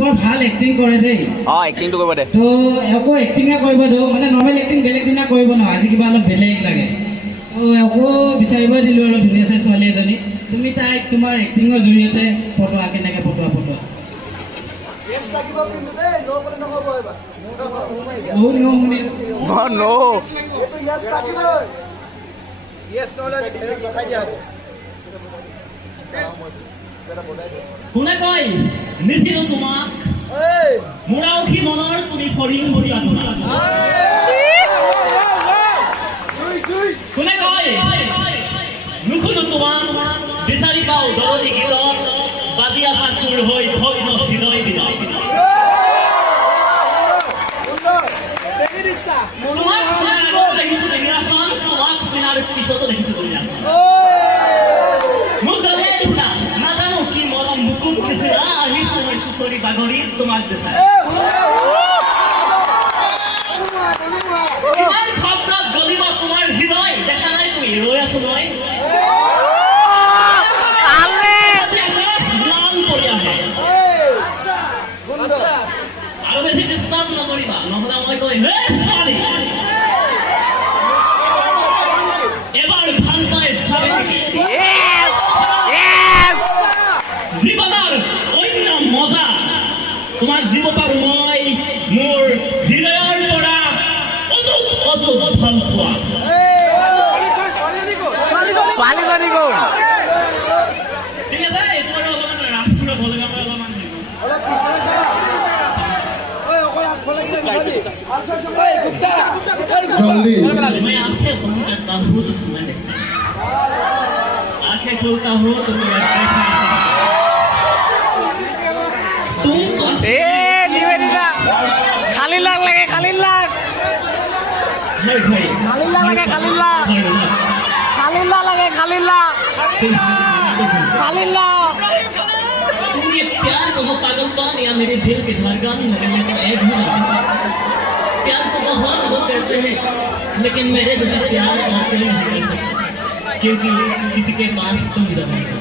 বৰ ভাল এক্টিং কৰে দেই। এক্টিংটো কৰিব দে। তো একো এক্টিঙে কৰিব দিওঁ, মানে নৰ্মেল এক্টিং বেলেগ দিনা কৰিব নহয়, আজি কিবা অলপ বেলেগ লাগে। তো একো বিচাৰিবই দিলোঁ অলপ ধুনীয়া চাই ছোৱালী এজনী। তুমি তাইক তোমাৰ এক্টিঙৰ জৰিয়তে ফটোৱা, কেনেকৈ ফটোৱা ফটোৱা। কোনে কয় নিচিনো তোমাক মুৰাউখি মনৰ তুমি ফৰিং ভৰি আতৰা। কোনে কয় নুশুনো তোমাক বিচাৰি পাওঁ দৰদী গীতত বাজি আছা তোৰ হৈ ভগ্ন হৃদয় বিদয়। তোমাক চিনাৰ আগতো দেখিছো দুনিয়াখন, তোমাক চিনাৰ পিছতো দেখিছো দুনিয়াখন। মোক দলিয়াই দিছিলা নাজানো কি মৰম মুকুট দিছিলা, আহিছো মই চুচৰি বাগৰি তোমাক বিচাৰি। কিমান শব্দত গলিব তোমাৰ হৃদয়, দেখা নাই তুমি ৰৈ আছো মই। আৰু বেছি ডিষ্টাৰ্ব নকৰিবা, নহ'লে মই কৰিম এবাৰ ভাল পাই চাবে নেকি জীৱনৰ অন্য মজা তোমাক দিব পাৰোঁ মই মোৰ হৃদয়ৰ পৰা অযুত অযুত ভাল পোৱা। ঠিক আছে, এইটো আৰু অলপমান ৰাসপুৰা ভাল লগা, মই অলপমান आंखें खोलता हूँ तो तुम खाली लाग लगे, खाली लाग लगे, खाली लगे, खाली लाग। तुम ये प्यार को पागलपन या मेरे दिल के धड़कन लगने को ऐड हो। प्यार तो बहुत लोग करते हैं, लेकिन मेरे जैसे प्यार और कोई नहीं कर सकता, क्योंकि किसी के पास तुम जरूर हो।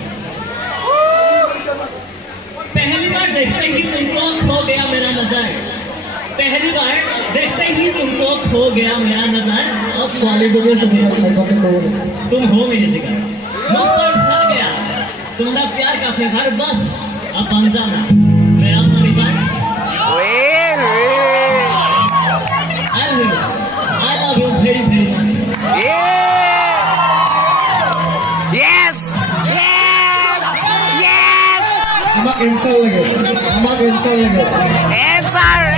पहली बार देखते ही तुमको खो गया मेरा नजर, पहली बार देखते ही तुमको खो गया मेरा नजर। तुम हो मेरी जिगर, मुझ पर छा गया तुम्हारा प्यार का फेवर, बस अब बन जाना मेरा परिवार। I love you very very much. Yes, yes, yes. Amak insal lagi. Answer.